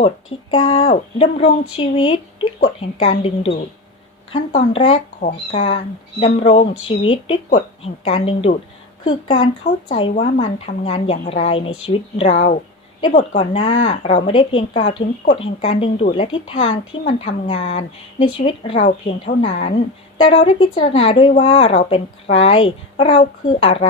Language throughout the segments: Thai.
บทที่ 9ดำรงชีวิตด้วยกฎแห่งการดึงดูด ขั้นตอนแรกของการดำรงชีวิตด้วยกฎแห่งการดึงดูด คือการเข้าใจว่ามันทำงานอย่างไรในชีวิตเรา ในบทก่อนหน้าเราไม่ได้เพียงกล่าวถึงกฎแห่งการดึงดูดและทิศทางที่มันทำงาน ในชีวิตเราเพียงเท่านั้น แต่เราได้พิจารณาด้วยว่าเราเป็นใคร เราคืออะไร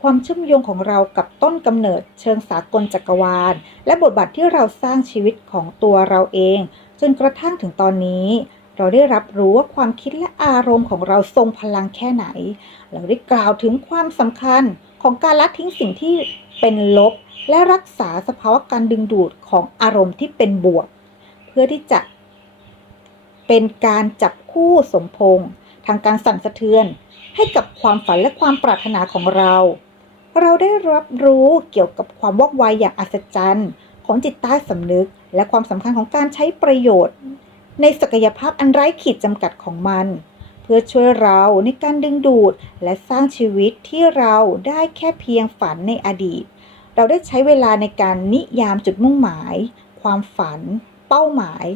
ความเชื่อมโยงของเรากับต้นกำเนิดเชิงสากลจักรวาล และบทบาทที่เราสร้างชีวิตของตัวเราเอง จนกระทั่งถึงตอนนี้ เราได้รับรู้ว่าความคิดและอารมณ์ของเราทรงพลังแค่ไหน เราได้กล่าวถึงความสำคัญของการละทิ้งสิ่งที่เป็นลบ และรักษาสภาวะการดึงดูดของอารมณ์ที่เป็นบวก เพื่อที่จะเป็นการจับคู่สมพงษ์ทางการสั่นสะเทือน ให้กับความฝันและความปรารถนาของเรา เราได้รับรู้เกี่ยวกับความว่องไวอย่างอัศจรรย์ของจิตใต้สำนึก และความสำคัญของการใช้ประโยชน์ ในศักยภาพอันไร้ขีดจำกัดของมัน เพื่อช่วยเราในการดึงดูด และสร้างชีวิตที่เราได้แค่เพียงฝันในอดีต เราได้ใช้เวลาในการนิยามจุดมุ่งหมาย ความฝัน เป้าหมาย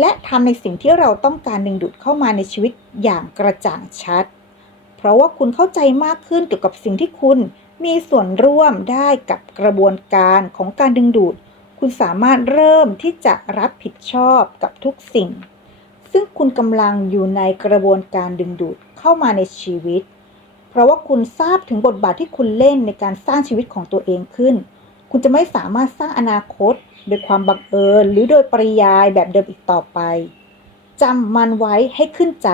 และทำในสิ่งที่เราต้องการดึงดูดเข้ามาในชีวิตอย่างกระจ่างชัด เพราะว่าคุณเข้าใจมากขึ้นเกี่ยวกับสิ่งที่คุณ มีส่วนร่วมได้กับกระบวนการของการดึงดูด คุณสามารถเริ่มที่จะรับผิดชอบกับทุกสิ่ง ซึ่งคุณกำลังอยู่ในกระบวนการดึงดูดเข้ามาในชีวิต เพราะว่าคุณทราบถึงบทบาทที่คุณเล่นในการสร้างชีวิตของตัวเองขึ้น คุณจะไม่สามารถสร้างอนาคต โดยความบังเอิญหรือโดยปริยายแบบเดิมอีกต่อไปจำมันไว้ให้ขึ้นใจ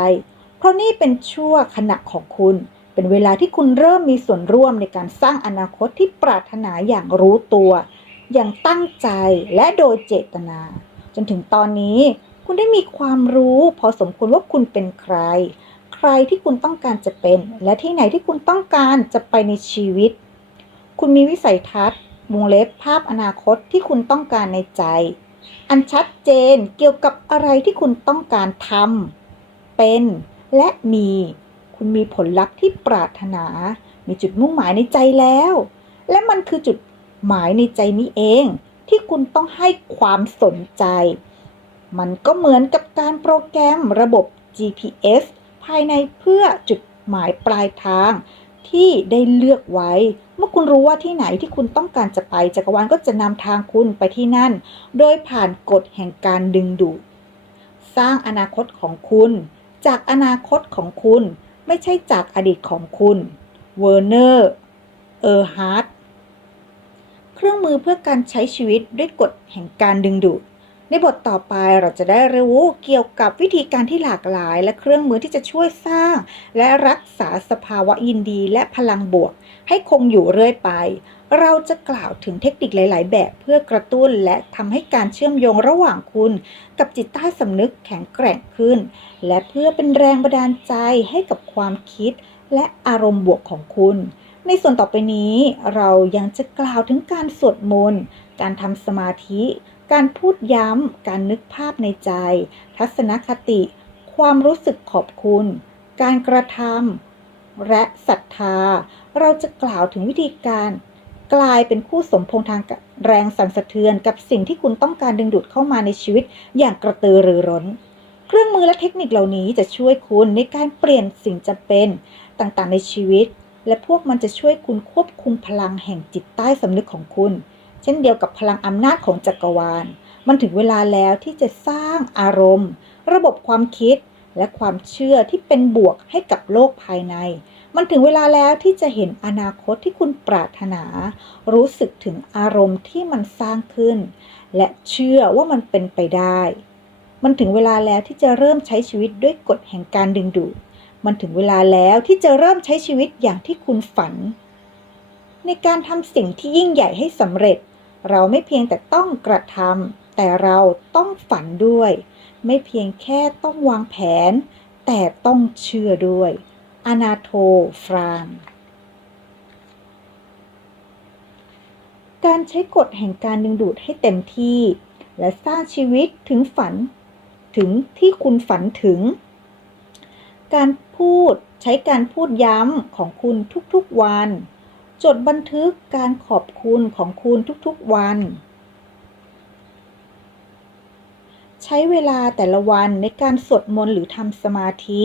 เพราะนี่เป็นชั่วขณะของคุณ เป็นเวลาที่คุณเริ่มมีส่วนร่วมในการสร้างอนาคตที่ปรารถนาอย่างรู้ตัว อย่างตั้งใจและโดยเจตนา จนถึงตอนนี้ คุณได้มีความรู้พอสมควรว่าคุณเป็นใคร ใครที่คุณต้องการจะเป็น และที่ไหนที่คุณต้องการจะไปในชีวิต คุณมีวิสัยทัศน์วงเล็บภาพอนาคตที่คุณต้องการในใจ อันชัดเจนเกี่ยวกับอะไรที่คุณต้องการทำเป็นและมี คุณมีผลลัพธ์ที่ปรารถนา มีจุดมุ่งหมายในใจแล้ว และมันคือจุดหมายในใจนี้เอง ที่คุณต้องให้ความสนใจ มันก็เหมือนกับการโปรแกรมระบบ GPS ภายในเพื่อจุดหมายปลายทางที่ได้เลือกไว้ เมื่อคุณรู้ว่าที่ไหนที่คุณต้องการจะไปจักรวาลก็จะนำทางคุณไปที่นั่น โดยผ่านกฎแห่งการดึงดูด สร้างอนาคตของคุณ จากอนาคตของคุณ ไม่ใช่จากอดีตของคุณเวอร์เนอร์เออร์ฮาร์ดเครื่องมือเพื่อการใช้ชีวิตด้วยกฎแห่งการดึงดูด ในบทต่อไปเราจะได้รู้เกี่ยวกับวิธีการที่หลากหลาย และเครื่องมือที่จะช่วยสร้าง และรักษาสภาวะยินดีและพลังบวก ให้คงอยู่เรื่อยไป เราจะกล่าวถึงเทคนิคหลาย ๆ แบบเพื่อกระตุ้นและทำให้การเชื่อมโยงระหว่างคุณ กับจิตใต้สำนึกแข็งแกร่งขึ้น และเพื่อเป็นแรงบันดาลใจให้กับความคิด และอารมณ์บวกของคุณในส่วนต่อไปนี้เรายังจะกล่าวถึงการสวดมนต์ การทำสมาธิ การพูดย้ำ การนึกภาพในใจ ทัศนคติ ความรู้สึกขอบคุณ การกระทำและศรัทธา เราจะกล่าวถึงวิธีการกลายเป็นคู่สมพงทางแรงสั่นสะเทือนกับสิ่งที่คุณต้องการดึงดูดเข้ามาในชีวิตอย่างกระตือรือร้น เครื่องมือและเทคนิคเหล่านี้จะช่วยคุณในการเปลี่ยนสิ่งจำเป็นต่างๆในชีวิต และพวกมันจะช่วยคุณควบคุมพลังแห่งจิตใต้สำนึกของคุณ เช่นเดียวกับพลังอำนาจของจักรวาล มันถึงเวลาแล้วที่จะสร้างอารมณ์ ระบบความคิด และความเชื่อที่เป็นบวกให้กับโลกภายใน มันถึงเวลาแล้วที่จะเห็นอนาคตที่คุณปรารถนา รู้สึกถึงอารมณ์ที่มันสร้างขึ้น และเชื่อว่ามันเป็นไปได้ มันถึงเวลาแล้วที่จะเริ่มใช้ชีวิตด้วยกฎแห่งการดึงดูด มันถึงเวลาแล้วที่จะเริ่มใช้ชีวิตอย่างที่คุณฝัน ในการทำสิ่งที่ยิ่งใหญ่ให้สำเร็จ เราไม่เพียงแต่ต้องกระทำแต่เราต้องฝันด้วย ไม่เพียงแค่ต้องวางแผน แต่ต้องเชื่อด้วย อนาโทฟรานการใช้กฎแห่งการดึงดูดให้เต็มที่ และสร้างชีวิตถึงฝันถึงที่คุณฝันถึง การพูดใช้การพูดย้ำของคุณทุกๆวัน จดบันทึกการขอบคุณของคุณทุกๆวัน ใช้เวลาแต่ละวันในการสวดมนต์หรือทำสมาธิ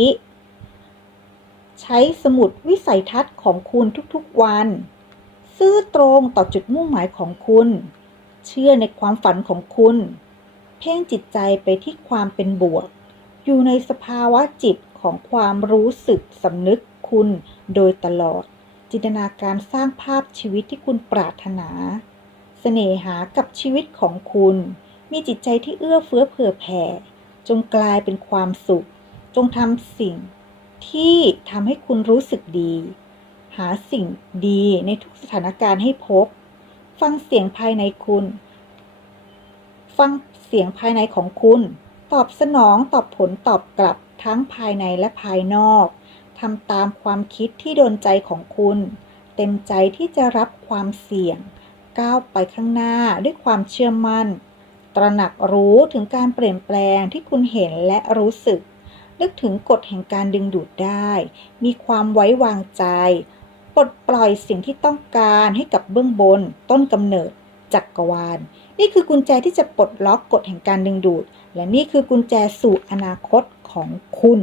ใช้สมุดวิสัยทัศน์ของคุณทุกๆวัน ซื่อตรงต่อจุดมุ่งหมายของคุณ เชื่อในความฝันของคุณ เพ่งจิตใจไปที่ความเป็นบวก อยู่ในสภาวะจิตของความรู้สึกสำนึกคุณโดยตลอด จินตนาการสร้างภาพชีวิตที่คุณปรารถนา เสน่หากับชีวิตของคุณ มีจิตใจที่เอื้อเฟื้อเผื่อแผ่ จงกลายเป็นความสุข จงทำสิ่งที่ทำให้คุณรู้สึกดี หาสิ่งดีในทุกสถานการณ์ให้พบ ฟังเสียงภายในคุณ ฟังเสียงภายในของคุณ ตอบสนองตอบผลตอบกลับทั้งภายในและภายนอก ทำตามความคิดที่โดนใจของคุณ เต็มใจที่จะรับความเสี่ยง ก้าวไปข้างหน้าด้วยความเชื่อมั่น ตระหนักรู้ถึงการเปลี่ยนแปลงที่คุณเห็นและรู้สึก นึกถึงกฎแห่งการดึงดูดได้ มีความไว้วางใจ ปลดปล่อยสิ่งที่ต้องการให้กับเบื้องบน ต้นกำเนิดจักกรวาล นี่คือกุญแจที่จะปลดล็อกกฎแห่งการดึงดูด และนี่คือกุญแจสู่อนาคตของคุณ